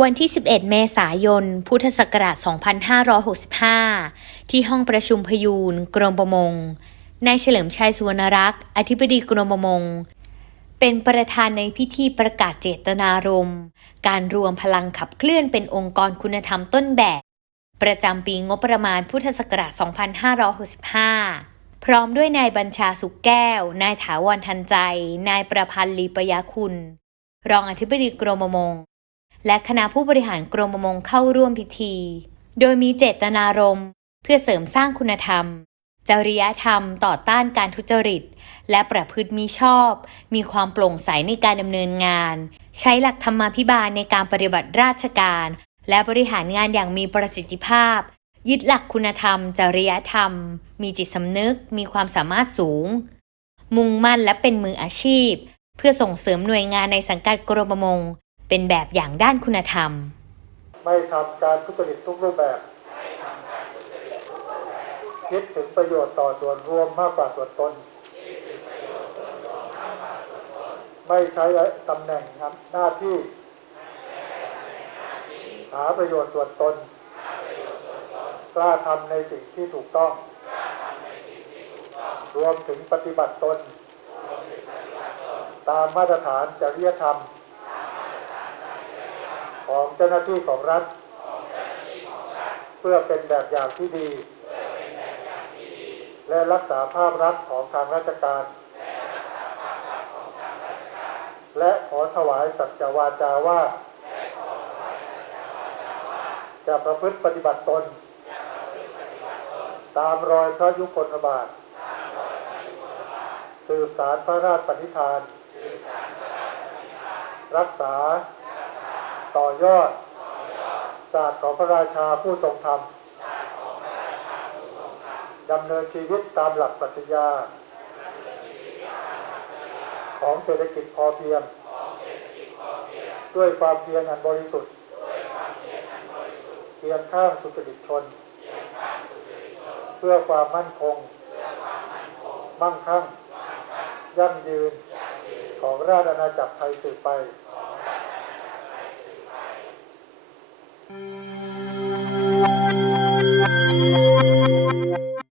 วันที่ 11 เมษายน พุทธศักราช 2565 ที่ห้องประชุมพยูนกรมประมง นายเฉลิมชัยสุวรรณรักษ์ อธิบดีกรมประมง เป็นประธานในพิธีประกาศเจตนารมณ์ การรวมพลังขับเคลื่อนเป็นองค์กรคุณธรรมต้นแบบ ประจำปีงบประมาณพุทธศักราช 2565 พร้อมด้วยนายบัญชาสุกแก้ว นายถาวรทันใจ นายประพันธ์ลีปยาคุณ รองอธิบดีกรมประมง และคณะผู้บริหารกรมประมงเข้าร่วมพิธี โดยมีเจตนารมณ์ เพื่อเสริมสร้างคุณธรรม จริยธรรมต่อต้านการทุจริต และประพฤติมิชอบ มีความโปร่งใสในการดำเนินงาน ใช้หลักธรรมาภิบาลในการปฏิบัติราชการ และบริหารงานอย่างมีประสิทธิภาพ ยึดหลักคุณธรรม จริยธรรม มีจิตสำนึก มีความสามารถสูง มุ่งมั่นและเป็นมืออาชีพ เพื่อส่งเสริมหน่วยงานในสังกัดกรมประมง เป็นแบบอย่างด้านคุณธรรม ไม่ทำการทุจริตทุกรูปแบบคิดถึงประโยชน์ต่อส่วนรวมมากกว่าส่วนตน ไม่ใช้ตำแหน่งหน้าที่ หาประโยชน์ส่วนตน กล้าทำในสิ่งที่ถูกต้อง รวมถึงปฏิบัติตน ตามมาตรฐานจริยธรรม ของเจ้าหน้าที่ของรัฐ เพื่อเป็นแบบอย่างที่ดี และรักษาภาพลักษณ์ของทางราชการ และขอถวายสัจจวาจาว่า จะประพฤติปฏิบัติตน ตามรอยพระยุคลบาทสืบสารพระราชปณิธาน รักษา ต่อยอด ศาสตร์ของพระราชาผู้ทรงธรรมดำเนินชีวิตตามหลักปรัชญา ของเศรษฐกิจพอเพียง ด้วยความเพียรอันบริสุทธิ์เพียงข้างสุจริตชน เพื่อความมั่นคง มั่งคั่ง ยั่งยืนของราชอาณาจักรไทยสืบไป